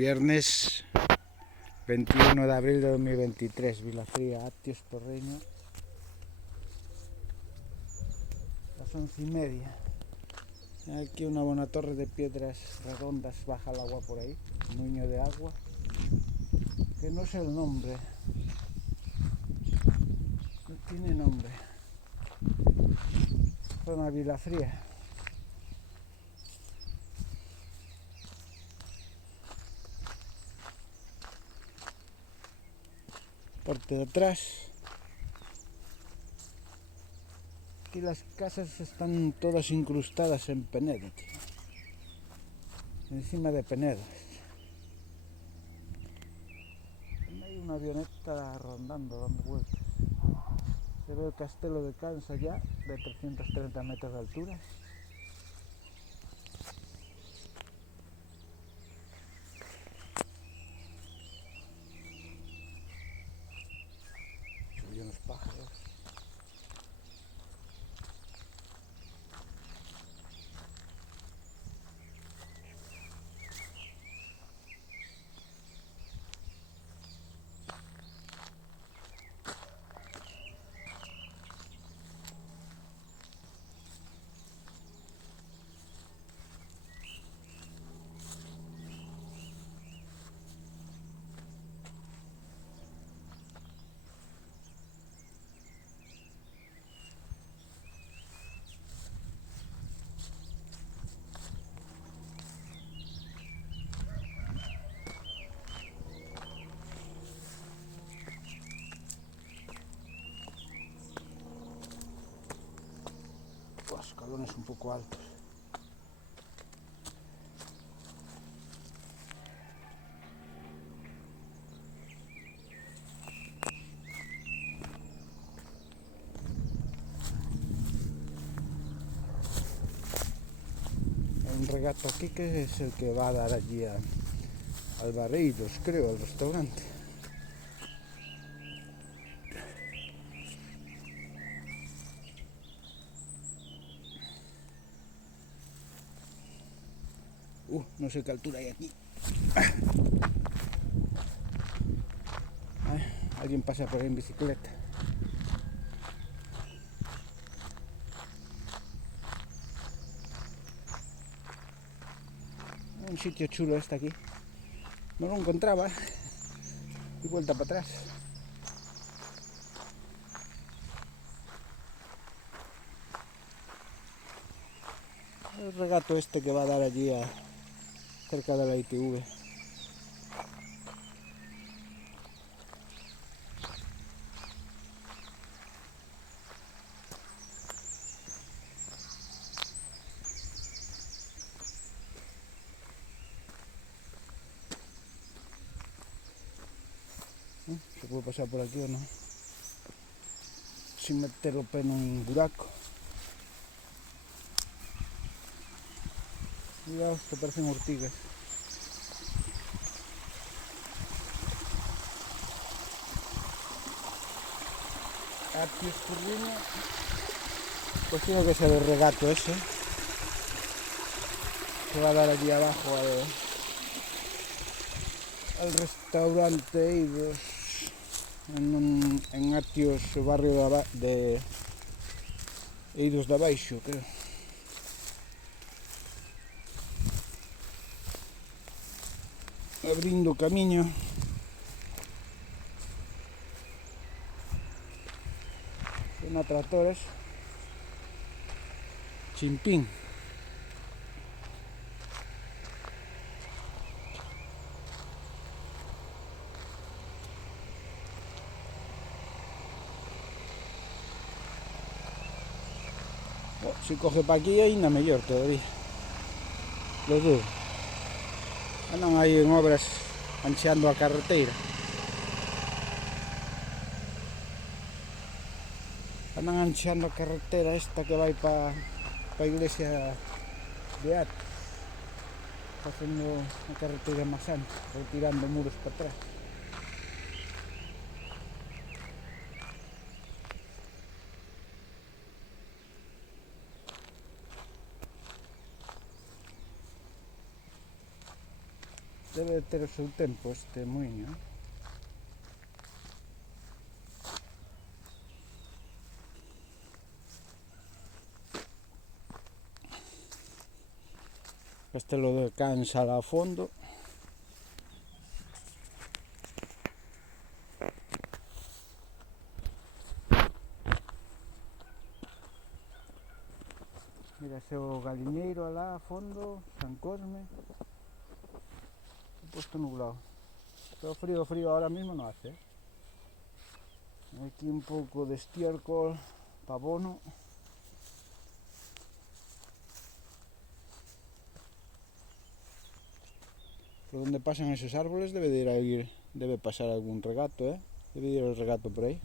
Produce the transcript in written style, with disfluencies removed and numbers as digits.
Viernes 21 de abril de 2023, Vilafría, Actios Porreño, las 11:30. Aquí una buena torre de piedras redondas, baja el agua por ahí, un niño de agua, que no sé el nombre, no tiene nombre. Zona Vilafría. Parte de atrás. Aquí las casas están todas incrustadas en penedo, tío. Encima de penedo. Hay una avioneta rondando, dando vueltas. Se ve el castelo de Cansa ya, de 330 metros de altura. Se oyen los pájaros. Los escalones un poco altos. Hay un regato aquí que es el que va a dar allí al Barreiros, creo, al restaurante. No sé qué altura hay aquí. Alguien pasa por ahí en bicicleta. Un sitio chulo este aquí. No lo encontraba. Y vuelta para atrás. El regato este que va a dar allí cerca de la ITV. ¿Se puede pasar por aquí o no? Sin meter el pelo en un buraco. Cuidado, que parecen ortigas. Actios Porreño. Pues tiene que ser el regato ese. Se va a dar allí abajo al restaurante Eidos. En Actios, barrio de Eidos de Abaixo, creo. Abrindo camiño. Una tractores. Chimpín. Si coge para aquí ainda mellor todavía. Lo dudo. Andan aí en obras ancheando a carreteira. Andan ancheando a carretera esta que vai para a iglesia de Atos. Facendo a carretera máis ancha, retirando muros para atrás. Debe ter o seu tempo este muiño. Este lo de cansa a fondo. Mira ese o galiñeiro alá a fondo, San Cosme. He puesto nublado. Pero frío ahora mismo no hace. Aquí un pouco de estiércol, pavono. Por donde pasan esos árboles debe pasar algún regato, debe ir el regato por ahí.